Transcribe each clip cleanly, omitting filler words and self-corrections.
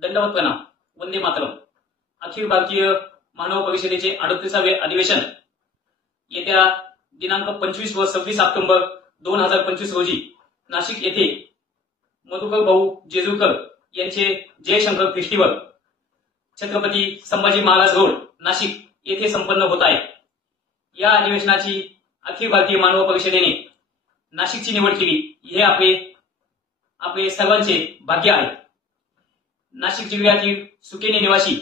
दंडवत प्रणाम. वंदे मातरम. अखिल भारतीय मानव परिषदेचे 38वे अधिवेशन येत्या दिनांक 25 व 26 ऑक्टोबर 2025 रोजी नाशिक येथे मधुकर भाऊ जेजुरकर यांचे जयशंकर फेस्टिवल छत्रपती संभाजी महाराज रोड नाशिक येथे संपन्न होत आहे. या अधिवेशनाची अखिल भारतीय मानव परिषदेने नाशिकची निवड केली हे आपले सर्वांचे भाग्य आहे. नाशिक जिल्ह्यातील सुकेने निवासी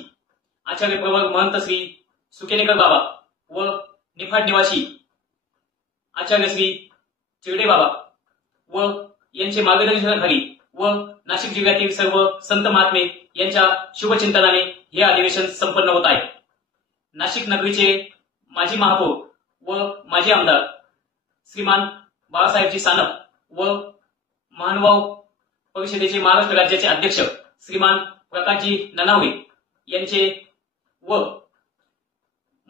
आचार्य प्रवर महंत श्री सुकेनेकर बाबा व निफाड निवासी आचार्य श्री चिरडे बाबा व यांचे मार्गदर्शनाखाली व नाशिक जिल्ह्यातील सर्व संत महात्मे यांच्या शुभचिंतनाने हे अधिवेशन संपन्न होत आहे. नाशिक नगरीचे माजी महापौर व माजी आमदार श्रीमान बाळासाहेबजी सानप व महानुभाव परिषदेचे महाराष्ट्र राज्याचे अध्यक्ष श्रीमान प्रकाशजी ननावरे यांचे व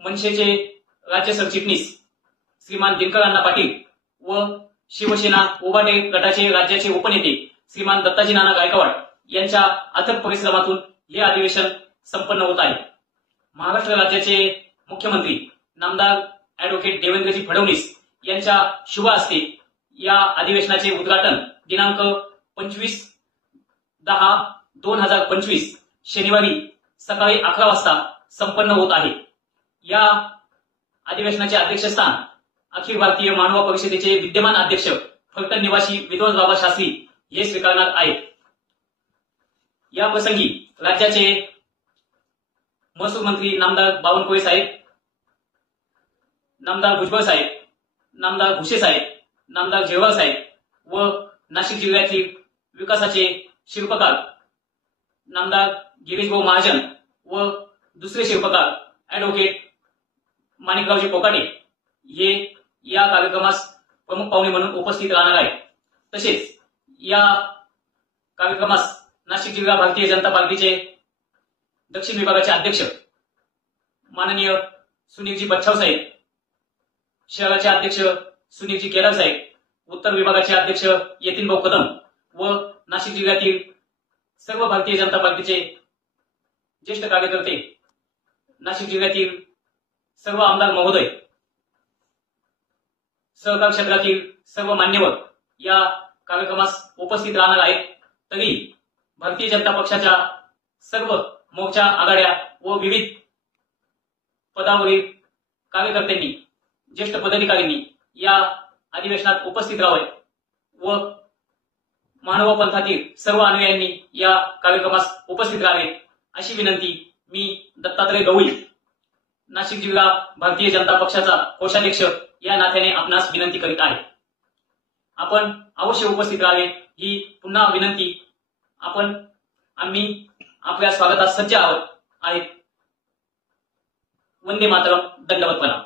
मनसेचे राज्य सरचिटणीस श्रीमान दिनकर अण्णा पाटील व शिवसेना उभाटे गटाचे राज्याचे उपनेते श्रीमान दत्ताजी नाना गायकवाड यांच्या अथक परिश्रमातून हे अधिवेशन संपन्न होत आहे. महाराष्ट्र राज्याचे मुख्यमंत्री नामदार ॲडव्होकेट देवेंद्रजी फडणवीस यांच्या शुभ हस्ते या अधिवेशनाचे उद्घाटन दिनांक 25/10/2025 शनिवारी सकाळी 11 वाजता संपन्न होत आहे. या अधिवेशनाचे अध्यक्षस्थान अखिल भारतीय मानव परिषदेचे विद्यमान अध्यक्ष फलटण निवासी विद्वान बाबा शास्त्री हे स्वीकारणार आहेत. या प्रसंगी राज्याचे महसूल मंत्री नामदार बावनकुळे साहेब, नामदार भुजबळ साहेब, नामदार भुसे साहेब, नामदार जेवार साहेब व नाशिक जिल्ह्यातील विकासाचे शिल्पकार नामदार गिरीशभाऊ महाजन व दुसरे शिल्पकार ॲडव्होकेट माणिकरावजी कोकाटे हे या कार्यक्रमास प्रमुख पाहुणे म्हणून उपस्थित राहणार आहेत. तसेच या कार्यक्रमास नाशिक जिल्हा भारतीय जनता पार्टीचे दक्षिण विभागाचे अध्यक्ष माननीय सुनीलजी बच्छाव साहेब, शहराचे अध्यक्ष सुनीलजी केदार साहेब, उत्तर विभागाचे अध्यक्ष यतीनभाऊ कदम व नाशिक जिल्ह्यातील सर्व भारतीय जनता पार्टीचे ज्येष्ठ कार्यकर्ते, नाशिक जिल्ह्यातील सर्व आमदार महोदय, सहकार क्षेत्रातील सर्व मान्यवर या कार्यक्रमास उपस्थित राहणार आहेत. तरी भारतीय जनता पक्षाच्या सर्व मोर्चा आघाड्या व विविध पदावरील कार्यकर्त्यांनी, ज्येष्ठ पदाधिकाऱ्यांनी या अधिवेशनात उपस्थित राहावे व मानव पंथातील सर्व अनुयायांनी या कार्यक्रमास उपस्थित राहावे अशी विनंती मी दत्तात्रय गवळी, नाशिक जिल्हा भारतीय जनता पक्षाचा कोषाध्यक्ष या नात्याने आपणास विनंती करीत आहे. आपण अवश्य उपस्थित राहावे ही पुन्हा विनंती. आम्ही आपल्या स्वागतात सज्ज आहोत. वंदे मातरम. दंडवत प्रणाम.